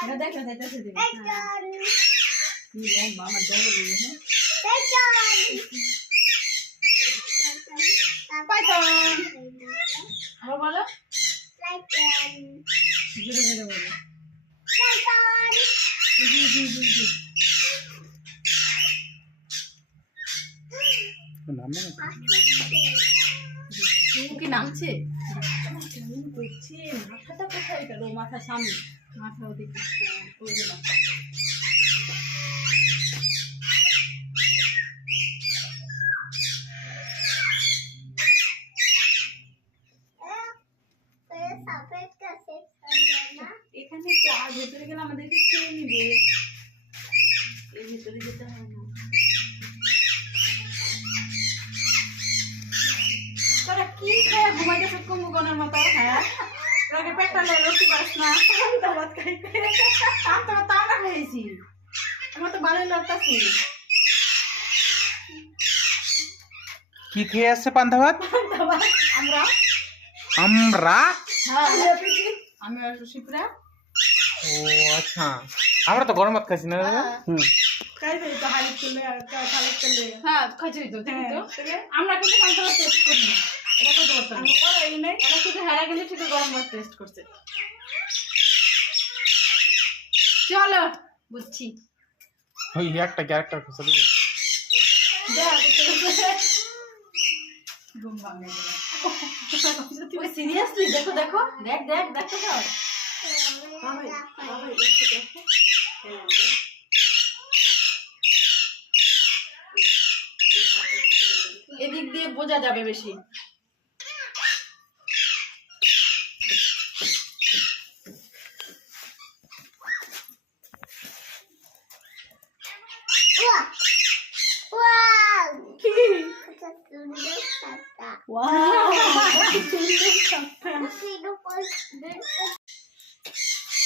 এটা দেখ না এটা দিবি কি লম্বা আমার ডবল হয়ে পাইথন আরো বলো জোরে জোরে বলো কি নামছে মাথাটা কোথায় গেল মাথা সামনে মাথা ওদিকে ওই যে এখানে তো আর ভেতরে গেলে আমাদেরকে খেয়ে নিবে এর ভেতরে যেতে হয় না তোরা কি খায় ঘুমাইতেছ কুম্ভকর্ণের মতো হ্যাঁ তোকে পেটটা লড়তে পারিস না তো ভাত খাইতে তো তারা খাইছি আমার তো ভালোই লাগতাছি কি খেয়ে আসছে পান্তা ভাত আমরা আমরা হ্যাঁ আমি আর সুশিপ্রা ও আচ্ছা আমরা তো গরম ভাত খাইছি না খাই দেই তো হাইট চলে আর খালি চলে হ্যাঁ খাইছি তো আমরা কিন্তু পান্তা ভাত টেস্ট করি না এটা কত করতে আমি করাই নাই এটা শুধু হারা গেলে শুধু গরম ভাত টেস্ট করছে চলো বুঝছি ওই একটা ক্যারেক্টার খুঁজে দিবি ঘুম ভাঙে গেল সিরিয়াসলি দেখো দেখো দেখ দেখ দেখো তো এদিক দিয়ে বোঝা যাবে বেশি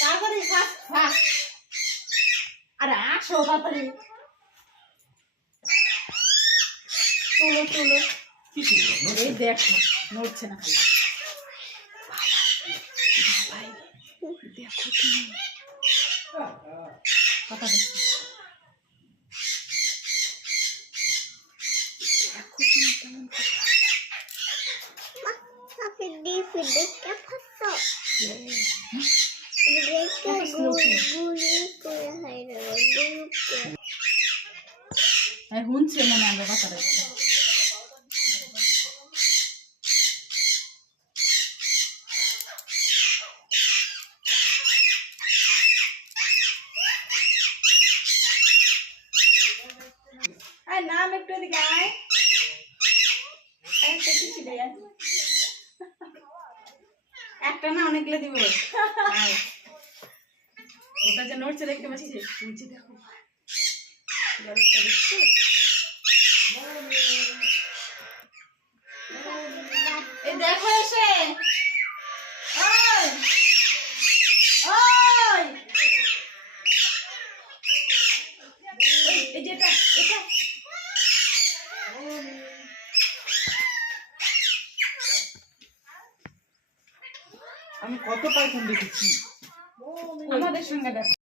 তারপরে আরে আসো তাড়াতাড়ি তোলো তোলো এই দেখো নড়ছে না খালি দেখো তুমি কথা দেখো শুনছে মনে হয় কথাটা নাম একটু এদিকে আয় একটা না অনেকগুলো দিব ওটা যে নড়ছে দেখতে পাচ্ছি শুনছি দেখো এই দেখো এসে এই যেটা এটা আমি কত পাইথন দেখেছি আমাদের সঙ্গে দেখো